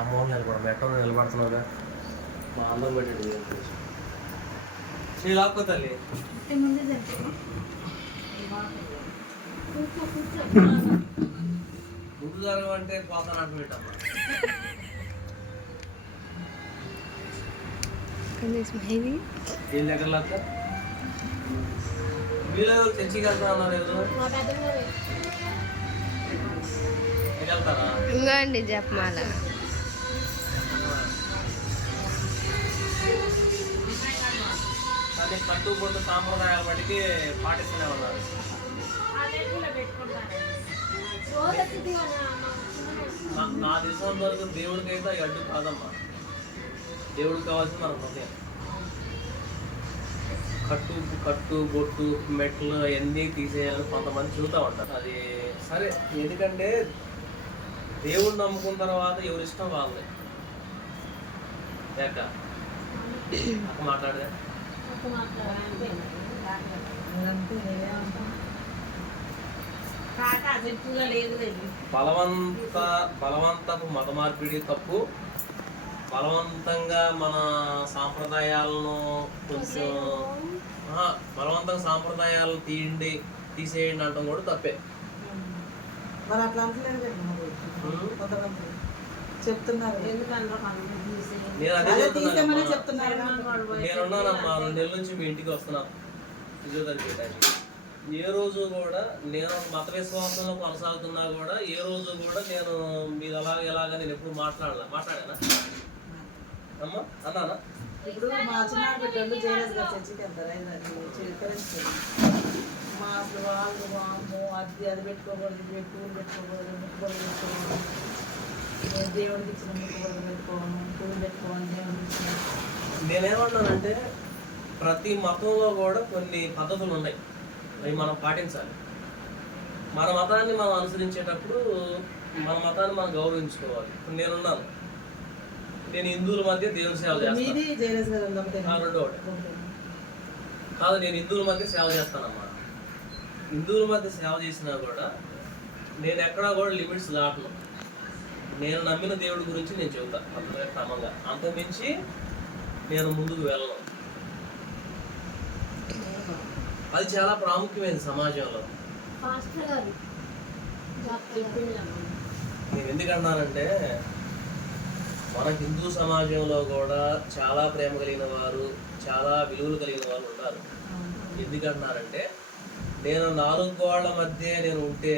అమ్మోళ్ళు నిలబడ మెట్ట నిలబడుతున్నావుగా మా అందం పెట్టండి శ్రీ లాక్కో తల్లి ముందు జరగమంటే పోతాను అంటూ పెట్టమ్మా ఏం దగ్గర లాక్క వీళ్ళు తెచ్చికెళ్తా అన్నారు వెళ్తారా ఇంకా అండి జపమాల కానీ పట్టు పొట్టు సాంప్రదాయాల బట్టికి పాటిస్తూనే ఉన్నారు నా దేశం వరకు దేవుడికి అయితే అడ్డు కాదమ్మా దేవుడికి కావాల్సింది మన హృదయం కట్టు బొట్టు మెట్లు అవన్నీ తీసేయాలని కొంతమంది చూస్తూ ఉంటారు అది సరే ఎందుకంటే దేవుడిని నమ్ముకున్న తర్వాత ఎవరిష్టం వాళ్ళే లేక అక్క మాట్లాడదా బలవంతపు మత మార్పిడి తప్పు బలవంతంగా మన సాంప్రదాయాలను కొంచెం బలవంతంగా సాంప్రదాయాలను తీసేయండి అంటాం కూడా తప్పే మరి అట్లా అంటలేదు చెప్తున్నారు నేనున్నానమ్మా 2 నెలల నుంచి మీ ఇంటికి వస్తున్నాను ఫిజియోథెరపీ చేయడానికి ఏ రోజు కూడా నేను మత విశ్వాసంలో కొనసాగుతున్నా కూడా ఏ రోజు కూడా నేను మీరు ఎలాగా నేను ఎప్పుడు మాట్లాడానా అమ్మా అన్నానా ఇప్పుడు మా చిన్న బిడ్డలు జయరాజ్ గారు చర్చికి వెళ్తారు మా అసలు వాళ్ళు అమ్మో అది పెట్టుకోకూడదు పూలు పెట్టుకోకూడదు ముక్కుబడులు పెట్టుకోకూడదు దేవుడికి ఇచ్చిన ముక్కుబడులు పెట్టుకోవడం పూలు పెట్టుకోవాలి దేవుడికి ఇచ్చిన నేనేమన్నానంటే ప్రతి మతంలో కూడా కొన్ని పద్ధతులు ఉన్నాయి అవి మనం పాటించాలి మన మతాన్ని మనం అనుసరించేటప్పుడు మన మతాన్ని మనం గౌరవించుకోవాలి ఇప్పుడు నేనున్నాను నేను హిందువుల మధ్య దేవుని సేవ చేస్తాను రెండో కాదు నేను హిందువుల మధ్య సేవ చేస్తానమ్మా హిందువుల మధ్య సేవ చేసినా కూడా నేను ఎక్కడా కూడా లిమిట్స్ దాటను నేను నమ్మిన దేవుడి గురించి నేను చెబుతాను అంతగా క్రమంగా అంతకుమించి నేను ముందుకు వెళ్ళను అది చాలా ప్రాముఖ్యమైనది సమాజంలో నేను ఎందుకన్నానంటే మన హిందూ సమాజంలో కూడా చాలా ప్రేమ కలిగిన వారు చాలా విలువలు కలిగిన వారు ఉన్నారు ఎందుకన్నారంటే నేను 4 గోళ్ల మధ్య నేను ఉంటే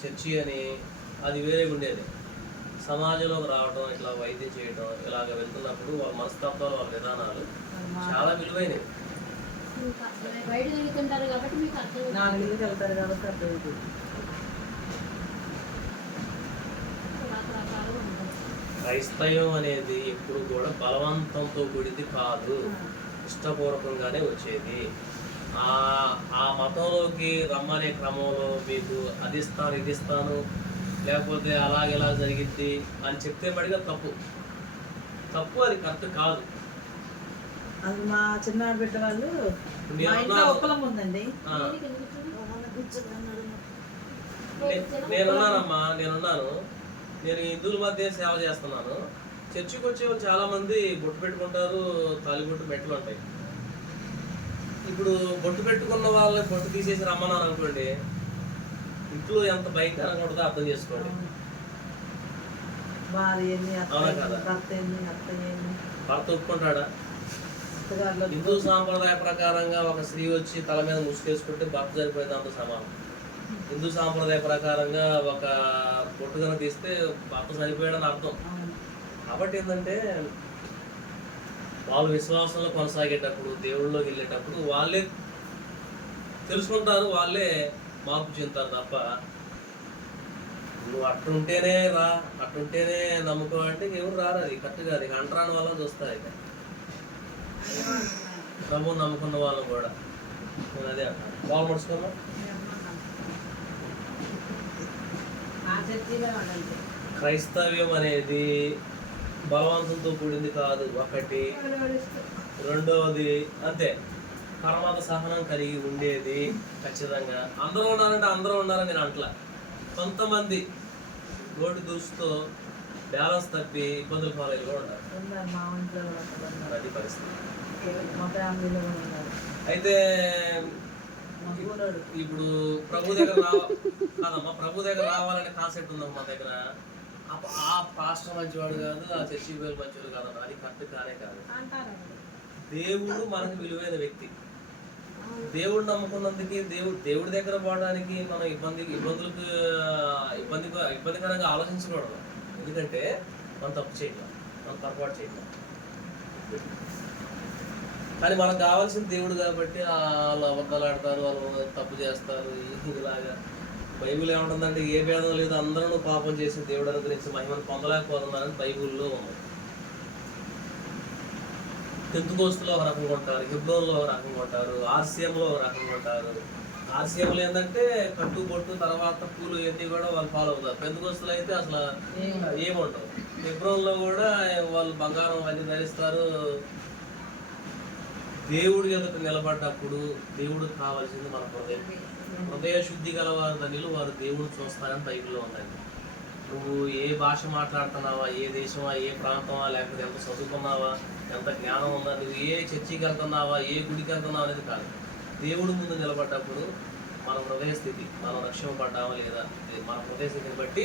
చర్చి అని అది వేరే ఉండేది సమాజంలోకి రావడం ఇట్లా వైద్యం చేయడం ఇలాగ వెళ్తున్నప్పుడు వాళ్ళ మనస్తత్వాలు వాళ్ళ విధానాలు చాలా విలువైనవి క్రైస్తవం అనేది ఎప్పుడు కూడా బలవంతంతో కూడింది కాదు ఇష్టపూర్వకంగానే వచ్చేది ఆ మతంలోకి రమ్మనే క్రమంలో మీకు అది ఇస్తాను ఇది ఇస్తాను లేకపోతే అలాగెలా జరిగిద్ది అని చెప్తే మడిగా తప్పు అది కరెక్ట్ కాదు అది మా చిన్న బిడ్డ వాళ్ళు ఒప్పలం ఉందండి నేనున్నానమ్మా నేనున్నాను నేను హిందువుల మధ్య సేవ చేస్తున్నాను చర్చికి వచ్చే చాలా మంది బొట్టు పెట్టుకుంటారు తాలిబొట్టు మెట్లు ఉంటాయి ఇప్పుడు బొట్టు పెట్టుకున్న వాళ్ళని బొట్టు తీసేసి రమ్మన్నారు అనుకోండి ఇంట్లో ఎంత భయంకరంగా ఉంటుందో అర్థం చేసుకోండి అవునా కదా భర్త ఒప్పుకుంటాడా హిందూ సాంప్రదాయ ప్రకారంగా ఒక స్త్రీ వచ్చి తల మీద ముసుకేసుకుంటే భర్త సరిపోయింది అంత సమానం హిందూ సాంప్రదాయ ప్రకారంగా ఒక బొట్టుగా తీస్తే భర్త సరిపోయాడని అర్థం కాబట్టి ఏంటంటే వాళ్ళు విశ్వాసంలో కొనసాగేటప్పుడు దేవుళ్ళలోకి వెళ్ళేటప్పుడు వాళ్ళే తెలుసుకుంటారు వాళ్ళే మార్పు చెందుతారు తప్ప నువ్వు అట్టుంటేనే అట్టుంటేనే నమ్ముకో అంటే ఎవరు రారు అది కరెక్ట్ కాదు ఇక అంటరాని వల్ల చూస్తారు ఇక ప్రభువు నమ్ముకున్న వాళ్ళు కూడా నేను అదే అంటాను వాళ్ళు మడుచుకోమా క్రైస్తవ్యం అనేది బలవంతంతో కూడింది కాదు ఒకటి రెండవది అంతే పరమాత్మ సహనం కలిగి ఉండేది ఖచ్చితంగా అందరూ ఉండాలంటే అందరూ ఉండాలని నేను అంటలా కొంతమంది గోటి దూసుతో బ్యాలెన్స్ తప్పి ఇబ్బందులు పాలయ్యి కూడా ఉన్నారు. ఉన్నారు మా ఇంట్లో కూడా అట్లా ఉన్నారు. అది పరిస్థితి. మా ఫ్యామిలీలో కూడా ఉన్నారు. అయితే మా ఊరోడు ఇప్పుడు ప్రభు దగ్గర కాదమ్మా, ప్రభు దగ్గర రావాలనే కాన్సెప్ట్ ఉందమ్మా మా దగ్గర. ఆ పాస్టర్ మంచివాడు కాదు, ఆ చర్చి పేరు మంచివాడు కాదమ్మా, అది కరెక్ట్ కానే కాదు. దేవుడు మనకు విలువైన వ్యక్తి. దేవుడు నమ్ముకున్నందుకు దేవుడి దగ్గర పోవడానికి మనం ఇబ్బందికరంగా ఆలోచించకూడదు. ఎందుకంటే మనం తప్పు చేయగలం, మనం పొరపాటు చేయగలం. కానీ మనకు కావాల్సిన దేవుడు కాబట్టి వాళ్ళు అబద్ధాలు ఆడతారు, వాళ్ళు తప్పు చేస్తారు. ఇలాగా బైబిల్ ఏమంటుందంటే ఏ భేదం లేదు, అందరూ పాపం చేసి దేవుడు అనుగ్రహించి మహిమను పొందలేకపోతున్నారని బైబిల్లో ఉంది. పెంతుకోస్తులో ఒక రకంగా ఉంటారు, హెబ్రోన్లో ఒక రకంగా ఉంటారు, ఆర్సీఎంలో ఒక రకంగా ఉంటారు. ఆర్సీఎంలో ఏంటంటే కట్టు బొట్టు తర్వాత పూలు ఇవన్నీ కూడా వాళ్ళు ఫాలో అవుతారు. పెంతుకోస్తులు అయితే అసలు ఏముంటారు. హెబ్రోన్లో కూడా వాళ్ళు బంగారం అన్ని ధరిస్తారు. దేవుడి ఎదుట నిలబడ్డప్పుడు దేవుడికి కావాల్సింది మన హృదయ శుద్ధి గల వారు ధన్యులు, వారు దేవుడు చూస్తారని బైబిల్లో ఉందండి. నువ్వు ఏ భాష మాట్లాడుతున్నావా, ఏ దేశమా, ఏ ప్రాంతమా, లేకపోతే ఎంత చదువుకున్నావా, ఎంత జ్ఞానం ఉందా, నువ్వు ఏ చర్చికి వెళ్తున్నావా, ఏ గుడికి వెళ్తున్నావా అనేది కాదు. దేవుడి ముందు నిలబడ్డప్పుడు మన హృదయ స్థితి, మనం రక్షింపబడ్డామా లేదా, మన హృదయ స్థితిని బట్టి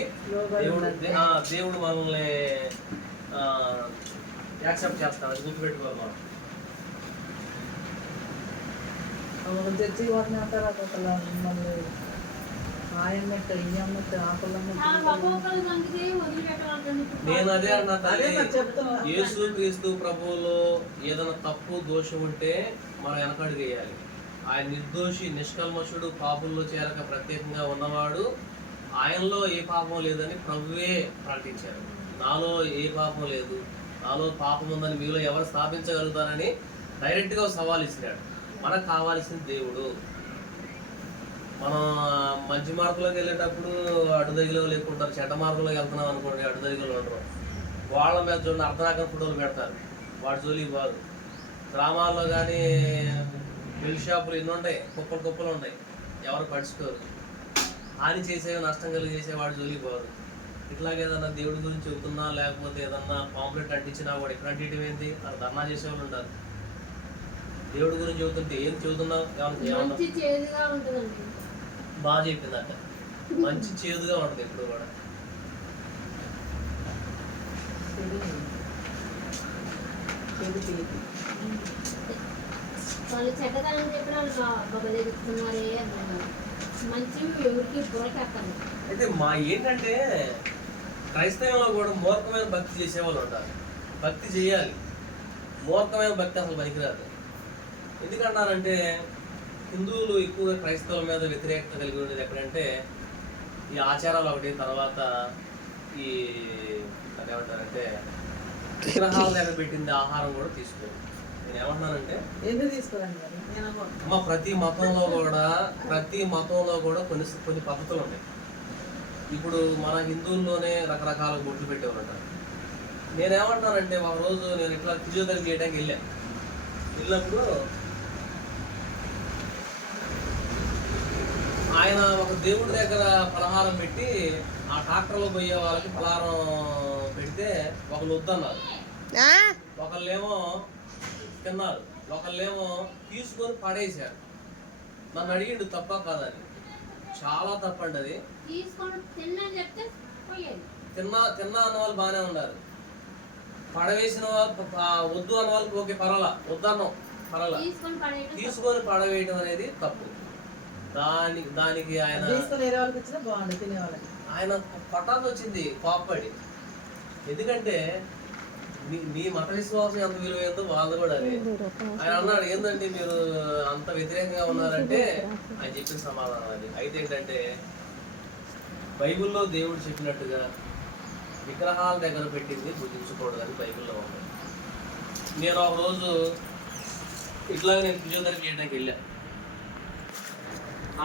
దేవుడు మనల్ని యాక్సెప్ట్ చేస్తాడు. అది గుర్తుపెట్టుకోవాలి మనం. చర్చికి పోతున్నా అంటారు, అక్కడ మళ్ళీ ఆయన్నట్టు ఇయ్యన్నట్టు నేను అదే అన్నా తల్లి, యేసు క్రీస్తు ప్రభువులో ఏదైనా తప్పు దోషం ఉంటే మనం వెనకడుగు వేయాలి. ఆయన నిర్దోషి, నిష్కల్మషుడు, పాపుల్లో చేరక ప్రత్యేకంగా ఉన్నవాడు, ఆయనలో ఏ పాపం లేదని ప్రభువే ప్రకటించారు. నాలో ఏ పాపం లేదు, నాలో పాపం ఉందని మీలో ఎవరు స్థాపించగలుగుతారని డైరెక్ట్గా సవాల్ ఇచ్చినాడు. మనకు కావాల్సిన దేవుడు. మనం మంచి మార్కులోకి వెళ్ళేటప్పుడు అడ్డుదగిలో లేకుంటారు, చెడ్డ మార్కులోకి వెళ్తున్నాం అనుకోండి అడ్డుదగిలో ఉండరు. వాళ్ళ మీద చూడండి అర్ధనాకం ఫోటోలు పెడతారు, వాటి జోలికి బాదు. గ్రామాల్లో కానీ మిల్ షాపులు ఎన్ని ఉంటాయి, కుప్పలు ఉంటాయి, ఎవరు పడుచుకోరు. హాని చేసే, నష్టం కలిగేసే వాడి జోలికి బాదు. ఇట్లాగే ఏదన్నా దేవుడి గురించి చెబుతున్నా, లేకపోతే ఏదన్నా పాంప్లెట్ అంటించినా వాడు ఎక్కడ అంటించడం ఏంటి, అది ధర్నా చేసేవాళ్ళు ఉంటారు. దేవుడి గురించి చెబుతుంటే ఏం చెబుతున్నావు, బాగా చెప్పిందట, మంచి చేదుగా ఉంటుంది ఎప్పుడు కూడా. వాళ్ళు చెడ్డతనం చెప్పిన చెప్తున్నారే మంచి ఎవరికి బుర్రకెత్తాను. అయితే మా ఏంటంటే క్రైస్తవంలో కూడా మూర్ఖమైన భక్తి చేసేవాళ్ళు ఉంటారు. భక్తి చేయాలి, మూర్ఖమైన భక్తి అసలు పనికిరాదు. ఎందుకంటారంటే హిందువులు ఎక్కువగా క్రైస్తవుల మీద వ్యతిరేకత కలిగి ఉండేది ఎక్కడంటే ఈ ఆచారాలు ఒకటి, తర్వాత ఈ అదేమంటారంటే విగ్రహాల దగ్గర పెట్టింది ఆహారం కూడా తీసుకోవాలి. నేను ఏమంటున్నానంటే అమ్మ ప్రతి మతంలో కూడా కొన్ని పద్ధతులు ఉన్నాయి. ఇప్పుడు మన హిందువుల్లోనే రకరకాల బొట్లు పెట్టేవారు ఉంటారు. నేనేమంటున్నానంటే ఒక రోజు నేను ఇట్లా ఫిజియోథెరపీ చేయడానికి వెళ్ళినప్పుడు ఆయన ఒక దేవుడి దగ్గర పలహారం పెట్టి ఆ ట్రాక్టర్లో పోయే వాళ్ళకి పలహారం పెడితే ఒకళ్ళు వద్దన్నారు, ఒకళ్ళేమో తిన్నారు, ఒకళ్ళేమో తీసుకొని పడేశారు. నన్ను అడిగిండు తప్ప కాదని. చాలా తప్పండి అది. తిన్నా అన్న వాళ్ళు బాగానే ఉన్నారు, పడవేసిన వాళ్ళు వద్దు అన్న వాళ్ళకి ఓకే పర్వాలా, వద్దన్నాం పర్వాలా, తీసుకొని పడవేయడం అనేది తప్పు. దానికి ఆయన పట్టాల్సి వచ్చింది కోప్పడి. ఎందుకంటే మీ మత విశ్వాసం ఎంత విలువైందో వాళ్ళు కూడా అది. ఆయన అన్నాడు ఏంటంటే మీరు అంత వ్యతిరేకంగా ఉన్నారంటే ఆయన చెప్పిన సమాధానం అది. అయితే ఏంటంటే బైబిల్లో దేవుడు చెప్పినట్టుగా విగ్రహాల దగ్గర పెట్టింది పూజించకూడదని బైబిల్లో ఉంది. నేను ఒక రోజు ఇట్లాగే నేను ఫిజియోథెరపీ చేయడానికి వెళ్ళా.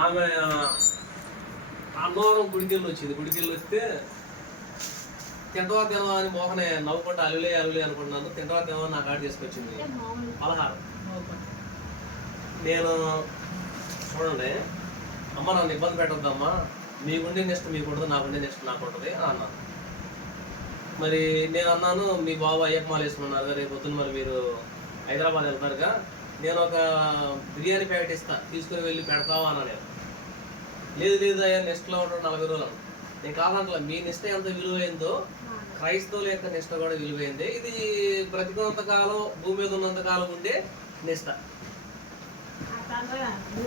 ఆమె అన్నవరం గుడికెళ్ళి వచ్చింది. గుడికెళ్ళి వస్తే తింటవా అని మోహనే నవ్వుకుంటా అలులే అనుకుంటున్నాను. తింటవా నాకు ఆర్డర్ చేసుకొచ్చింది పలహారం. నేను చూడండి అమ్మ నన్ను ఇబ్బంది పెట్టొద్దమ్మా, మీకుండే నెక్స్ట్ మీకు ఉంటుంది, నాకుండే నెక్స్ట్ నాకు ఉంటుంది అన్నాను. మరి నేను అన్నాను మీ బాబు అయ్యప్ప మాల వేసుకున్నారు రేపు పొద్దున్న మరి మీరు హైదరాబాద్ వెళ్తారుగా, నేను ఒక బిర్యానీ ప్యాకెట్ ఇస్తా తీసుకుని వెళ్ళి పెడతావా అన్నా నేను. లేదు లేదు అయ్యా నిష్టలో ఉంటాడు 40 రోజులు. నేను కాదంటలా, మీ నిష్ట ఎంత విలువైందో క్రైస్తవుల యొక్క నిష్ట కూడా విలువైంది. ఇది బ్రతికున్నంత కాలం భూమి మీద ఉన్నంత కాలం ఉండే నిష్ట.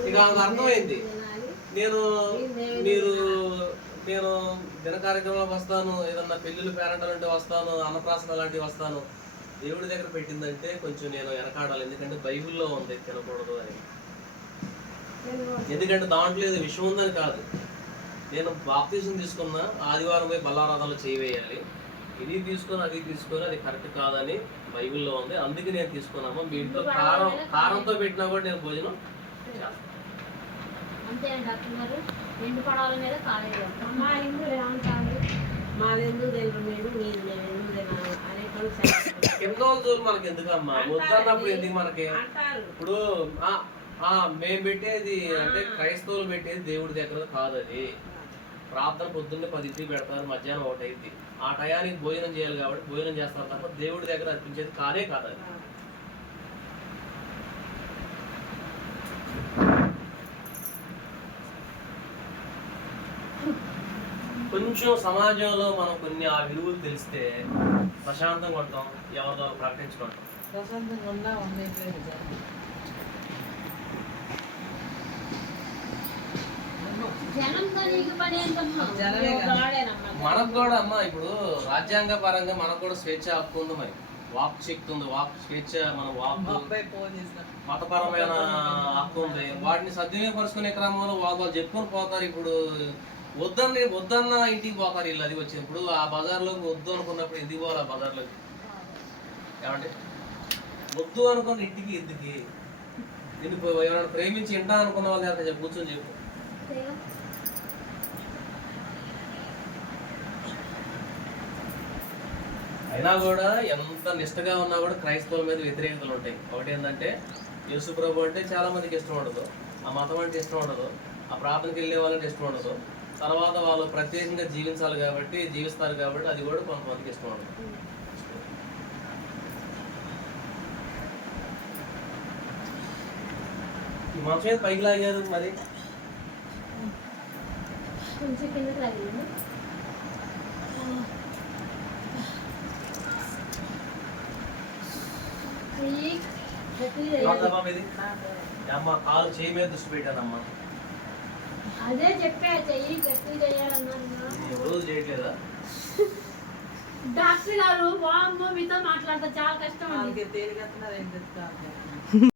ఇక ఆమెకు అర్థమైంది. నేను దిన కార్యక్రమాలకు వస్తాను, ఏదన్నా పెళ్ళిళ్ళు పేరంటాలు అంటే వస్తాను, అన్నప్రాసన లాంటివి వస్తాను. దేవుడి దగ్గర పెట్టిందంటే కొంచెం నేను వెనకాడాలి, ఎందుకంటే బైబిల్లో ఉంది తినకూడదు అని. ఎందుకంటే దాంట్లో ఏదో విషయం ఉందని కాదు. నేను బాప్తీసం తీసుకున్నా, ఆదివారం పోయి బల్లారాధనలు చేయవేయాలి, ఇది తీసుకొని అది తీసుకొని అది కరెక్ట్ కాదని బైబిల్లో ఉంది. అందుకే నేను తీసుకున్నాము. మీ ఇంట్లో కారంతో పెట్టినా కూడా నేను భోజనం చేస్తాను. అంతే డాక్టర్ గారు, 2 పడవల మీద కాలేదు. మా హిందువులు ఏమంటారు, మాది ఎందుకు తినరు మీరు, మీది మేము ఎందుకు తినాలి అనేటువంటి ఎన్నో రోజులు మనకి ఎందుకమ్మా, వద్దన్నప్పుడు ఎందుకు మనకి? అంటారు. ఇప్పుడు మేము పెట్టేది అంటే క్రైస్తవులు పెట్టేది దేవుడి దగ్గర కాదు. అది ప్రార్థన పొద్దున్నే 10కి పెడతారు, మధ్యాహ్నం 1 అయింది. ఆ టయానికి భోజనం చేయాలి కాబట్టి భోజనం చేస్తారు తప్ప దేవుడి దగ్గర అర్పించేది కాదే కాదు అది. కొంచెం సమాజంలో మనం కొన్ని ఆ విలువలు తెలిస్తే ప్రశాంతంగా ఉంటాం, ఎవరితో ప్రకటించుకుంటాం. ప్రశాంతంగా ఉన్నా ఉండేట్లేదు జనం. జనంతో నీకు పని ఏంటమ్మా? జనమే కదా. ఒకవాడేనమ్మా. మనకు కూడా అమ్మా ఇప్పుడు రాజ్యాంగ పరంగా మనకు కూడా స్వేచ్ఛ హక్కు ఉంది, మరి వాక్ శక్తి ఉంది, వాక్ స్వేచ్ఛ, మన వాక్ అబ్బాయి ఫోన్ చేసిన మతపరమైన హక్కు ఉంది. వాటిని సద్వినియోగపరుచుకునే క్రమంలో వాళ్ళు చెప్పుకొని పోతారు. ఇప్పుడు వద్దన్న ఇంటికి పోతారు వీళ్ళు. అది వచ్చినప్పుడు ఆ బజార్లోకి వద్దు అనుకున్నప్పుడు ఎందుకు పోవాలి? ఆ బజార్లోకి ఏమంటే వద్దు అనుకున్న ఇంటికి ఎందుకు? ఎందుకు ఎవరైనా ప్రేమించి ఇంటా అనుకున్న వాళ్ళ దగ్గర కూర్చొని చెప్పు. అయినా కూడా ఎంత నిష్టగా ఉన్నా కూడా క్రైస్తవుల మీద వ్యతిరేకతలు ఉంటాయి. ఒకటి ఏంటంటే యేసు ప్రభు అంటే చాలా మందికి ఇష్టం ఉండదు, ఆ మతం అంటే ఇష్టం ఉండదు, ఆ ప్రార్థనకి వెళ్ళే వాళ్ళంటే ఇష్టం ఉండదు. తర్వాత వాళ్ళు ప్రత్యేకంగా జీవించాలి కాబట్టి జీవిస్తారు కాబట్టి అది కూడా కొంతమందికి ఇష్టం ఉండదు. ఈ మంచం మీద పైకి లాగారు మరి కొంచెం కిందకి లాగింది. అమ్మ కాలు చేయి మీద దృష్టి పెట్టానమ్మా. అదే చెప్పా, చెయ్యి గట్టి చేయాలన్నా రోజు చేయట్లేదా? డాక్టర్ గారు వామ్మో మీతో మాట్లాడతా చాలా కష్టం అండి. తేలిగతున్నారు ఏం చెప్తారు.